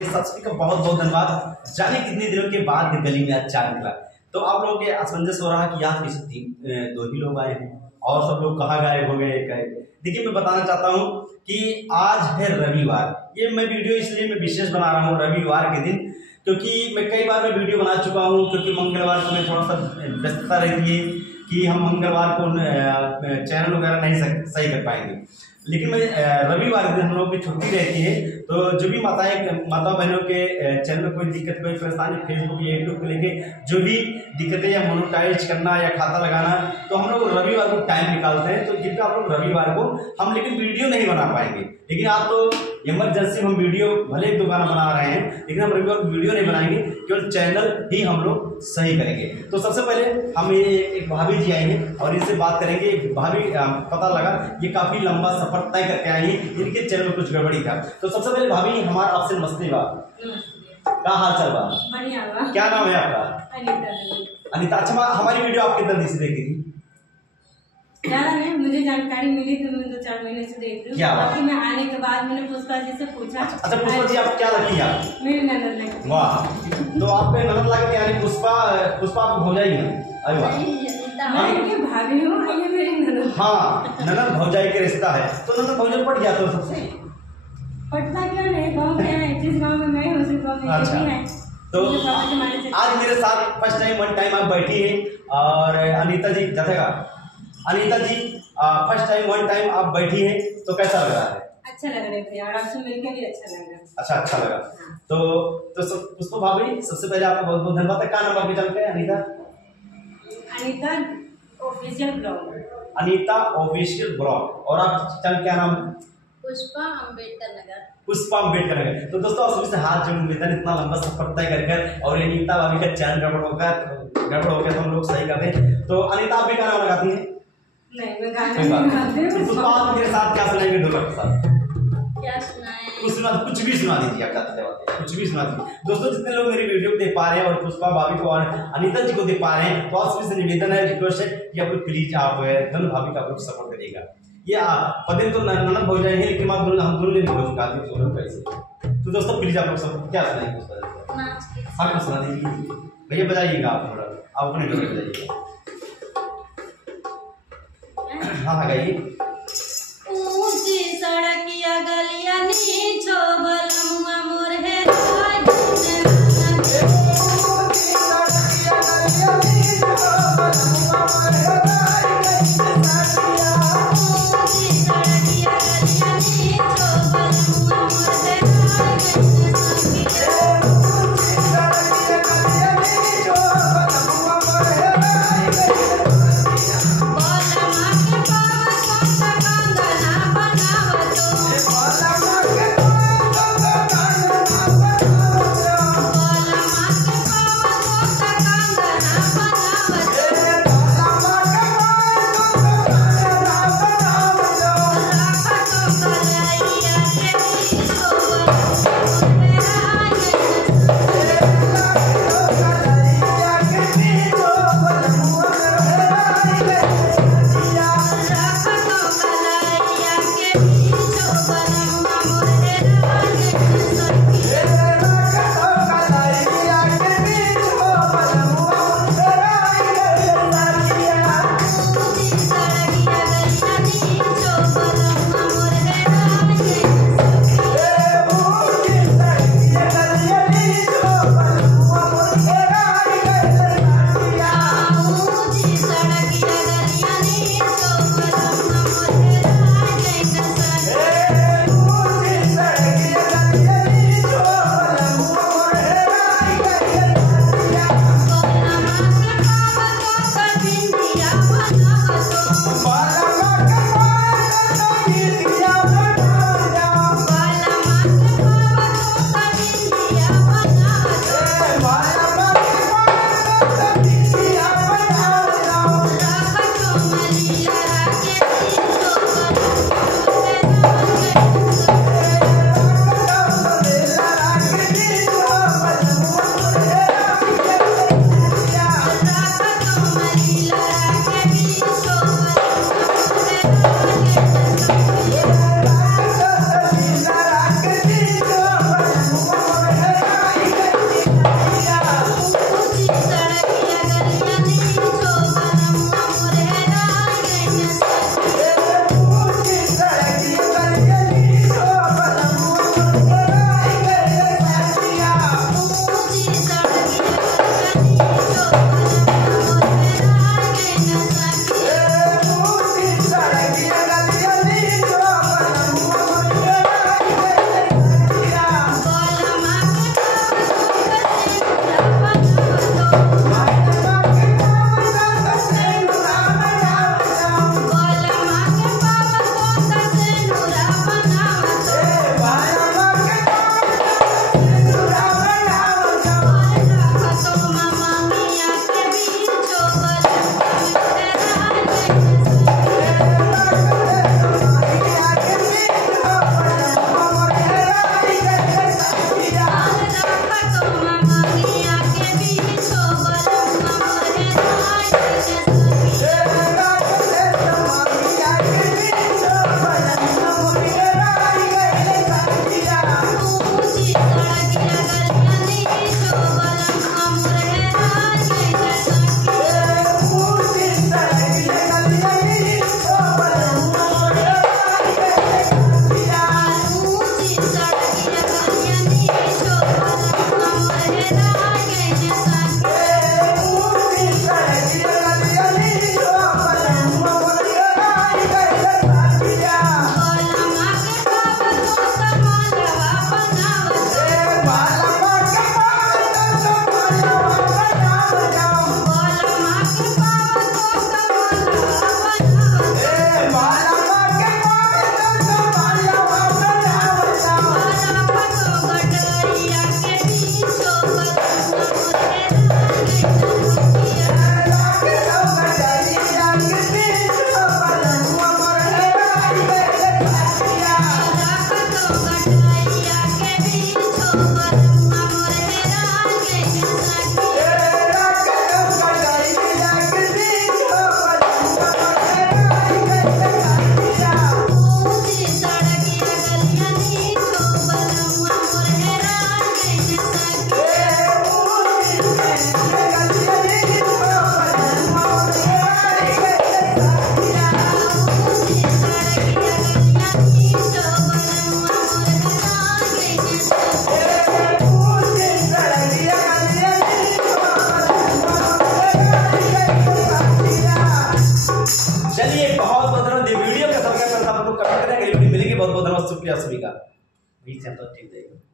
Subscribe का बहुत बहुत धन्यवाद। जाने कितने दिनों के बाद गली में आज चार निकला, तो आप लोगों के असमंजस हो रहा कि यार दो ही लोग आए हैं और सब लोग कहाँ गायब हो गए। देखिए, मैं बताना चाहता हूँ कि आज है रविवार। ये मैं वीडियो इसलिए मैं विशेष बना रहा हूँ रविवार के दिन, क्योंकि मैं कई बार मैं वीडियो बना चुका हूँ, क्योंकि मंगलवार को मैं थोड़ा सा व्यस्तता रहती है कि हम मंगलवार को चैनल वगैरह नहीं सही कर पाएंगे। लेकिन मैं रविवार के दिन हम लोगों की छुट्टी रहती है, तो जो भी माता बहनों के चैनल में कोई दिक्कत कोई परेशानी फेसबुक या यूट्यूब को लेके जो भी दिक्कतें या मोनेटाइज करना या खाता लगाना, तो हम लोग रविवार को टाइम निकालते हैं। तो जितना आप लोग रविवार को हम लेकिन वीडियो नहीं बना पाएंगे, लेकिन आज तो इमरजेंसी हम वीडियो भले एक दो गाना बना रहे हैं, लेकिन हम रविवार को वीडियो नहीं बनाएंगे, केवल चैनल ही हम लोग सही करेंगे। तो सबसे पहले हम ये एक भाभी जी आई हैं और इनसे बात करेंगे। भाभी पता लगा ये काफी लंबा सफर तय करके आई हैं, इनके चैनल में कुछ गड़बड़ी था। तो सबसे पहले भाभी हमारा आपसे नमस्ते बा, क्या हाल चाल बा? बढ़िया बा। क्या नाम है आपका? अनिता। अच्छा, हमारी वीडियो आप कितना दिन से देख रही? ज्यादा नहीं, मुझे जानकारी मिली तो मैं 2-4 महीने से देख रही हूँ। बाकी मैं आने के बाद मैंने पुष्पा जी से पूछा। अच्छा पुष्पा जी, आप क्या लगती है? मेरी ननद लगती। वाह, तो आपके ननद लगती है, यानी पुष्पा आपको भौजाई है? अरे वाह, मैं भाभी हूँ, ये मेरी ननद। हाँ, ननद भौजाई का रिश्ता है, तो ननद भौजाई पट गया तो सबसे पटना क्यों नहीं, गाँव में है, जिस गाँव में मैं हूँ उसी गाँव में ये भी है। तो आज मेरे साथ फर्स्ट टाइम वन टाइम आप बैठी हैं और अनीता जी जथेगा। अनीता जी फर्स्ट टाइम वन टाइम आप बैठी हैं, तो कैसा लग रहा है? अच्छा लग रहा है और आपसे मिलकर भी अच्छा लग रहा है। अच्छा लगा। तो पुष्पा भाभी, सबसे पहले आपका बहुत बहुत धन्यवाद। क्या नाम आपके चैनल का है? Anita official blog. Anita official blog. और आप चैनल क्या नाम है? पुष्पा अम्बेडकर नगर। पुष्पा अम्बेडकर नगर। तो दोस्तों आप सभी से हाथ जोड़ निवेदन, इतना लंबा सफर तय कर और अनीता भाभी का चैनल गड़बड़ हो गया तो हम लोग सही कर दें। तो अनीता आप भी गाना लगाती हैं? नहीं, मैं गाना नहीं गाती हूं। पुष्पा आप मेरे साथ क्या सुनाएंगे ढोलक के साथ? क्या सुनाएं? कुछ भी सुना दीजिए, आप चाहते हैं कुछ भी सुना दीजिए। दोस्तों जितने लोग मेरी वीडियो को देख पा रहे हैं और पुष्पा भाभी को और अनीता जी को देख पा रहे हैं, तो आप सभी से निवेदन है, रिक्वेस्ट है कि आप प्लीज आप दोनों भाभी का कुछ सपोर्ट करिएगा। ये पदे तो ननद हो जाएंगे, लेकिन हम दोनों ने हो चुका है। तो दोस्तों प्लीज आप लोग सब क्या सुनाएंगे? हाँ कुछ सुना दीजिए भैया, बजाइएगा आप थोड़ा, आप अपने ढोलक बजाइएगा। हाँ गाइए। ऊंची सड़किया गलिया नीचो बलमुआ मोर है बीच है तो ठीक रहेगा।